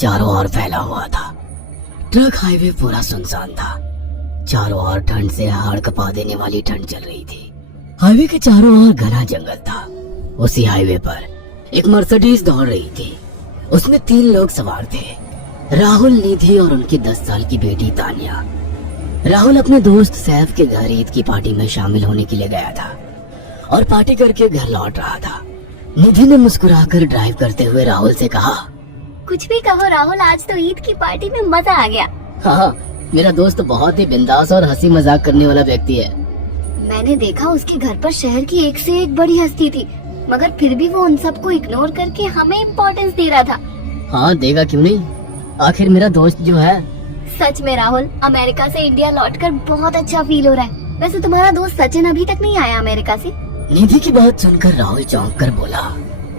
चारों ओर फैला हुआ था। ट्रक हाईवे पूरा सुनसान था। चारों ओर ठंड से हाड़ कपा देने वाली ठंड चल रही थी। हाईवे के चारों ओर घना जंगल था। उसी हाईवे पर एक मर्सिडीज दौड़ रही थी। उसमें 3 लोग सवार थे, राहुल, निधि और उनकी 10 साल की बेटी तानिया। राहुल अपने दोस्त सैफ के घर ईद की पार्टी में शामिल होने के लिए गया था और पार्टी करके घर लौट रहा था। निधि ने मुस्कुराकर ड्राइव करते हुए राहुल से कहा, कुछ भी कहो राहुल, आज तो ईद की पार्टी में मजा आ गया। हाँ, मेरा दोस्त बहुत ही बिंदास और हंसी मजाक करने वाला व्यक्ति है। मैंने देखा उसके घर पर शहर की एक से एक बड़ी हस्ती थी, मगर फिर भी वो उन सबको इग्नोर करके हमें इम्पोर्टेंस दे रहा था। हाँ, देगा क्यों नहीं, आखिर मेरा दोस्त जो है। सच में राहुल, अमेरिका से इंडिया लौटकर बहुत अच्छा फील हो रहा है। वैसे तुम्हारा दोस्त सचिन अभी तक नहीं आया अमेरिका से? निधि की बात सुनकर राहुल चौंक कर बोला,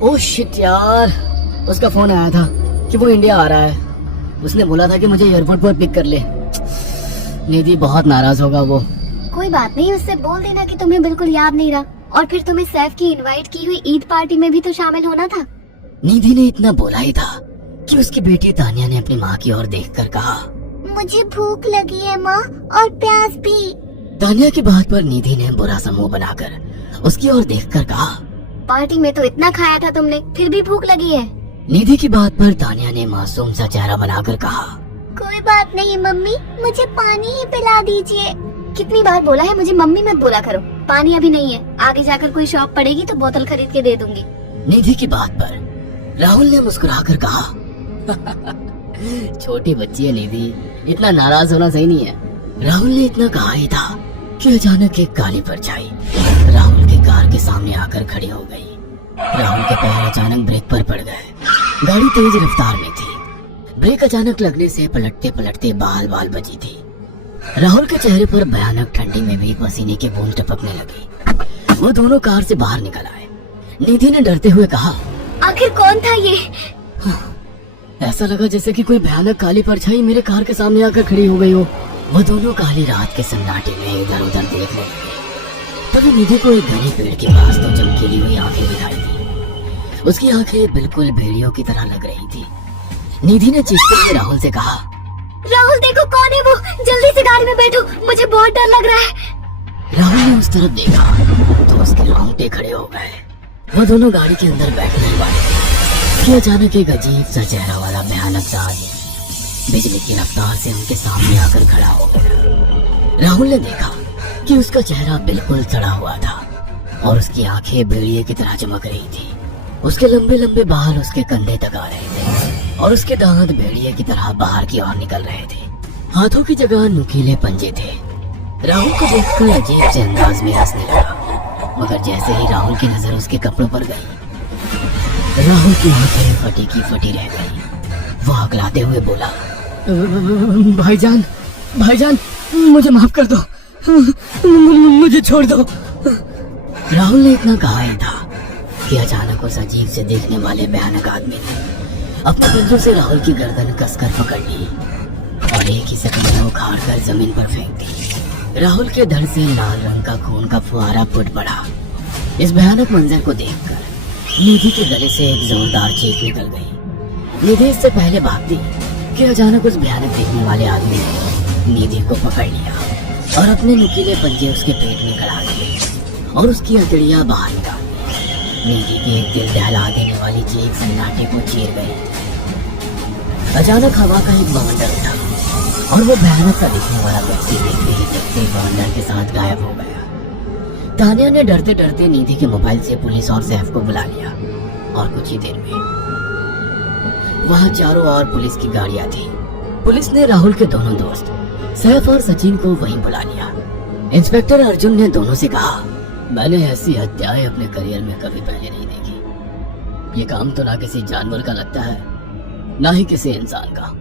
ओह शिट यार, उसका फोन आया था कि वो इंडिया आ रहा है। उसने बोला था कि मुझे एयरपोर्ट पर पिक कर ले। निधि बहुत नाराज होगा वो। कोई बात नहीं, उससे बोल देना कि तुम्हें बिल्कुल याद नहीं रहा, और फिर तुम्हें सैफ की इनवाइट की हुई ईद पार्टी में भी तो शामिल होना था। निधि ने इतना बोला ही था कि उसकी बेटी तानिया ने अपनी माँ की ओर देखकर कहा, मुझे भूख लगी है माँ, और प्यास भी। तानिया की बात पर निधि ने बुरा सा मुंह बनाकर उसकी ओर देखकर कहा, पार्टी में तो इतना खाया था तुमने, फिर भी भूख लगी है। निधि की बात पर तानिया ने मासूम सा चेहरा बनाकर कहा, कोई बात नहीं मम्मी, मुझे पानी ही पिला दीजिए। कितनी बार बोला है मुझे मम्मी मत बोला करो। पानी अभी नहीं है, आगे जाकर कोई शॉप पड़ेगी तो बोतल खरीद के दे दूंगी। निधि की बात पर राहुल ने मुस्कुराकर कहा, छोटी बच्ची है निधि, इतना नाराज होना सही नहीं है। राहुल ने इतना कहा ही था कि अचानक एक काली परछाई राहुल की कार के सामने आकर खड़ी हो गई। राहुल के पैर अचानक ब्रेक पर पड़ गए। गाड़ी तेज रफ्तार में थी। ब्रेक अचानक लगने से पलटते पलटते बाल बाल बची थी। राहुल के चेहरे पर भयानक ठंडी में भी पसीने के बूंद टपकने लगी। वो दोनों कार से बाहर निकल आए। निधि ने डरते हुए कहा, आखिर कौन था ये? ऐसा लगा जैसे कि कोई भयानक काली परछाई मेरे कार के सामने आकर खड़ी हो गई हो। वो दोनों काली रात के सन्नाटे में इधर उधर देखने लगे। तभी निधि को एक घने पेड़ के पास तो चमकीली हुई आंखें दिखाई दी। उसकी आंखें बिल्कुल भेड़ियों की तरह लग रही थी। निधि ने चीखते हुए राहुल से कहा, राहुल देखो कौन है वो, जल्दी से गाड़ी में बैठो, मुझे बहुत डर लग रहा है। राहुल ने उस तरफ देखा तो उसके रोंगटे खड़े हो गए। वो दोनों गाड़ी के अंदर बैठने वाले थे कि अचानक एक अजीब सा चेहरा वाला भयानक सा आदमी बिजली की रफ्तार से उनके सामने आकर खड़ा हो गया। राहुल ने देखा कि उसका चेहरा बिल्कुल सड़ा हुआ था और उसकी आंखें भेड़िए की तरह चमक रही थी। उसके लंबे लंबे बाल उसके कंधे तक आ रहे थे और उसके दांत भेड़िए की तरह बाहर की ओर निकल रहे थे। हाथों की जगह नुकीले पंजे थे। राहुल को देखकर अजीब से अंदाज में हंसने लगा, मगर जैसे ही राहुल की नजर उसके कपड़ों पर गई, राहुल की आंखें फटी की फटी रह गई। वो हकलाते हुए बोला, भाईजान, भाईजान, मुझे माफ कर दो, मुझे छोड़ दो। राहुल ने इतना कहा ही था कि अचानक उस अजीब से देखने वाले भयानक आदमी ने अपने पंजों से राहुल की गर्दन कसकर पकड़ ली और एक ही सेकंड में उखाड़ कर जमीन पर फेंक दी। राहुल के धड़ से लाल रंग का खून का फुहारा फूट पड़ा। इस भयानक मंजर को देखकर निधि के गले से एक जोरदार चीख निकल गई। निधि इससे पहले भागती कि अचानक उस भयानक दिखने वाले आदमी ने निधि को पकड़ लिया और अपने नुकीले पंजे उसके पेट में गड़ा दिए और उसकी हथेलियां बाहर निकाल दी। निधि की एक दिल दहला देने वाली चीख सन्नाटे को चीर गई। अचानक हवा का एक बवंडर उठा और वो भयानक सा दिखने वाला व्यक्ति देखते ही देखते बवंडर के साथ गायब हो गया। तानिया ने डरते डरते निधि के मोबाइल से पुलिस और सैफ को बुला लिया और कुछ ही देर में वहां चारों ओर पुलिस की गाड़ियां थी। पुलिस ने राहुल के दोनों दोस्त सैफ और सचिन को वहीं बुला लिया। इंस्पेक्टर अर्जुन ने दोनों से कहा, मैंने ऐसी हत्याएं अपने करियर में कभी पहले नहीं देखी। ये काम तो ना किसी जानवर का लगता है, ना ही किसी इंसान का।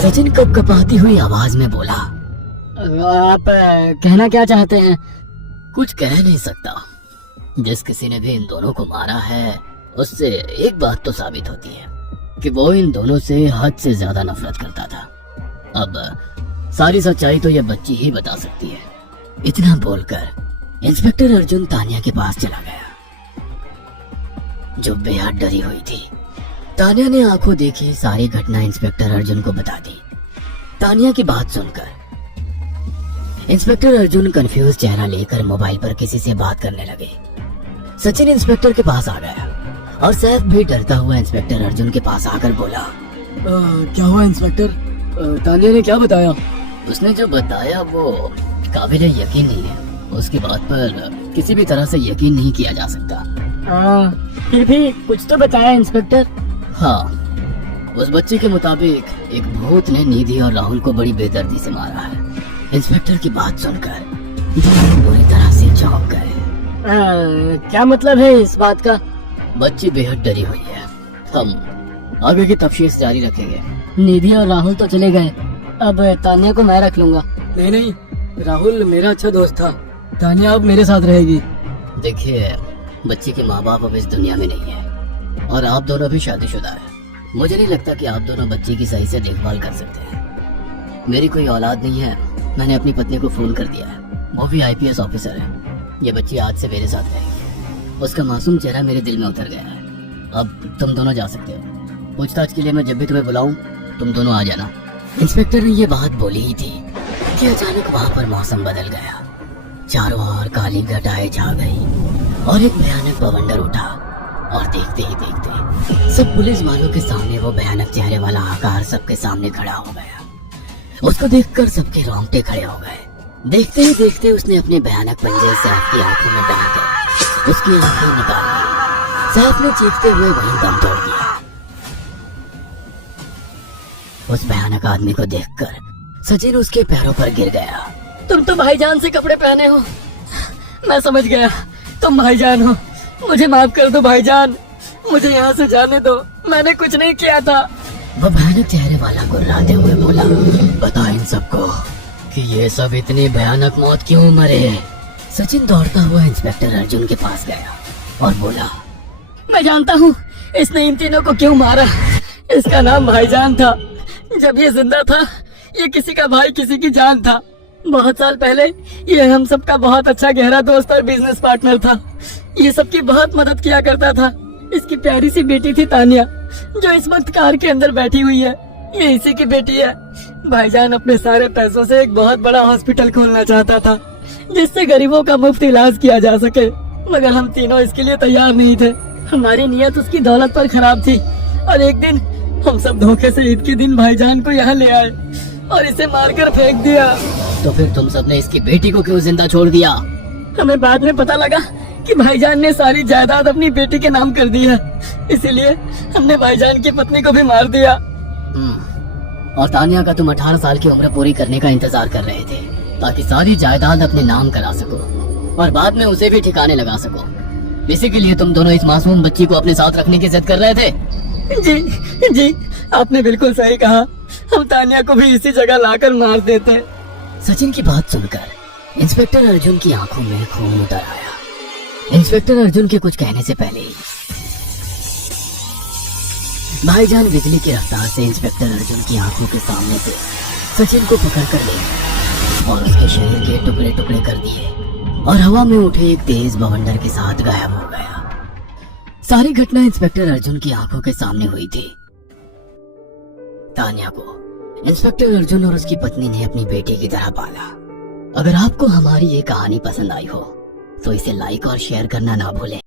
सचिन कपकपाती हुई आवाज में बोला, आप कहना क्या चाहते हैं? कुछ कह नहीं सकता। जिस किसी ने भी इन दोनों को मारा है उससे एक बात तो साबित होती है कि वो इन दोनों से हद से ज्यादा नफरत करता था। अब सारी सच्चाई तो ये बच्ची ही बता सकती है। इतना बोलकर इंस्पेक्टर अर्जुन तानिया के पास चला गया, जो बेहद डरी हुई थी। तानिया ने आंखों देखी सारी घटना इंस्पेक्टर अर्जुन को बता दी। तानिया की बात सुनकर इंस्पेक्टर अर्जुन कंफ्यूज चेहरा लेकर मोबाइल पर किसी से बात करने लगे। सचिन इंस्पेक्टर के पास आ गया और सैफ भी डरता हुआ इंस्पेक्टर अर्जुन के पास आकर बोला, क्या हुआ इंस्पेक्टर? तानिया ने क्या बताया? उसने जो बताया वो काबिल यकीन नहीं है। उसकी बात पर किसी भी तरह से यकीन नहीं किया जा सकता। फिर भी कुछ तो बताया इंस्पेक्टर। हाँ, उस बच्चे के मुताबिक एक भूत ने निधि और राहुल को बड़ी बेदर्दी से मारा है। इंस्पेक्टर की बात सुनकर दोनों बुरी तरह से चौंक गए। क्या मतलब है इस बात का? बच्ची बेहद डरी हुई है। हम आगे की तफ्तीश जारी रखेंगे। निधि और राहुल तो चले गए, अब तानिया को मैं रख लूंगा। नहीं, राहुल मेरा अच्छा दोस्त था। तानिया अब मेरे साथ रहेगी। देखिए, बच्ची के माँ बाप अब इस दुनिया में नहीं है और आप दोनों भी शादीशुदा है। मुझे नहीं लगता कि आप दोनों बच्ची की सही से देखभाल कर सकते हैं। मेरी कोई औलाद नहीं है। मैंने अपनी पत्नी को फोन कर दिया है, वो भी IPS ऑफिसर है। ये बच्ची आज से मेरे साथ रहेगी। उसका मासूम चेहरा मेरे दिल में उतर गया है। अब तुम दोनों जा सकते हो। पूछताछ के लिए मैं जब भी तुम्हें बुलाऊं तुम दोनों आ जाना। इंस्पेक्टर ने ये बात बोली ही थी कि अचानक वहाँ पर मौसम बदल गया। चारों ओर काली घटाएं छा गई और एक भयानक बवंडर उठा और देखते ही देखते सब पुलिस वालों के सामने वो भयानक चेहरे वाला आकार सबके सामने खड़ा हो गया। उसको देखकर सबके रोंगटे खड़े हो गए। देखते ही देखते उसने अपने भयानक पंजे सैफ की आंखों में डालकर उसकी आंखें निकाल ली। सैफ ने चीखते हुए वहीं दम तोड़ दिया। उस भयानक आदमी को देखकर सचिन उसके पैरों पर गिर गया। तुम तो भाईजान से कपड़े पहने हो। मैं समझ गया, तुम भाईजान हो। मुझे माफ कर दो भाईजान, मुझे यहाँ से जाने दो। मैंने कुछ नहीं किया था। वह भयानक चेहरे वाला गुर्राते हुए बोला, बता इन सबको कि ये सब इतनी भयानक मौत क्यों मरे। सचिन दौड़ता हुआ इंस्पेक्टर अर्जुन के पास गया और बोला, मैं जानता हूँ इसने इन तीनों को क्यों मारा। इसका नाम भाईजान था। जब ये जिंदा था ये किसी का भाई किसी की जान था। बहुत साल पहले ये हम सबका बहुत अच्छा गहरा दोस्त और बिजनेस पार्टनर था। ये सबकी बहुत मदद किया करता था। इसकी प्यारी सी बेटी थी तानिया, जो इस वक्त कार के अंदर बैठी हुई है। ये इसी की बेटी है। भाईजान अपने सारे पैसों से एक बहुत बड़ा हॉस्पिटल खोलना चाहता था जिससे गरीबों का मुफ्त इलाज किया जा सके, मगर हम तीनों इसके लिए तैयार नहीं थे। हमारी नीयत उसकी दौलत पर खराब थी और एक दिन हम सब धोखे से ईद के दिन भाईजान को यहाँ ले आए और इसे मारकर फेंक दिया। तो फिर तुम सबने इसकी बेटी को क्यों जिंदा छोड़ दिया? हमें बाद में पता लगा कि भाईजान ने सारी जायदाद अपनी बेटी के नाम कर दी है, इसीलिए हमने भाईजान की पत्नी को भी मार दिया। और तानिया का तुम 18 साल की उम्र पूरी करने का इंतजार कर रहे थे ताकि सारी जायदाद अपने नाम करा सको और बाद में उसे भी ठिकाने लगा सको। इसी के लिए तुम दोनों इस मासूम बच्ची को अपने साथ रखने की जिद कर रहे थे। जी, आपने बिल्कुल सही कहा। हम तानिया को भी इसी जगह लाकर मार देते। सचिन की बात सुनकर इंस्पेक्टर अर्जुन की आंखों में खून उतर आया। इंस्पेक्टर अर्जुन के कुछ कहने से पहले ही भाईजान बिजली की रफ्तार से इंस्पेक्टर अर्जुन की आंखों के सामने से सचिन को पकड़कर ले गया और उसके शरीर के टुकड़े टुकड़े कर दिए और हवा में उठे एक तेज बवंडर के साथ गायब हो गया। सारी घटना इंस्पेक्टर अर्जुन की आंखों के सामने हुई थी। तानिया को इंस्पेक्टर अर्जुन और उसकी पत्नी ने अपनी बेटी की तरह पाला। अगर आपको हमारी ये कहानी पसंद आई हो तो इसे लाइक और शेयर करना ना भूलें।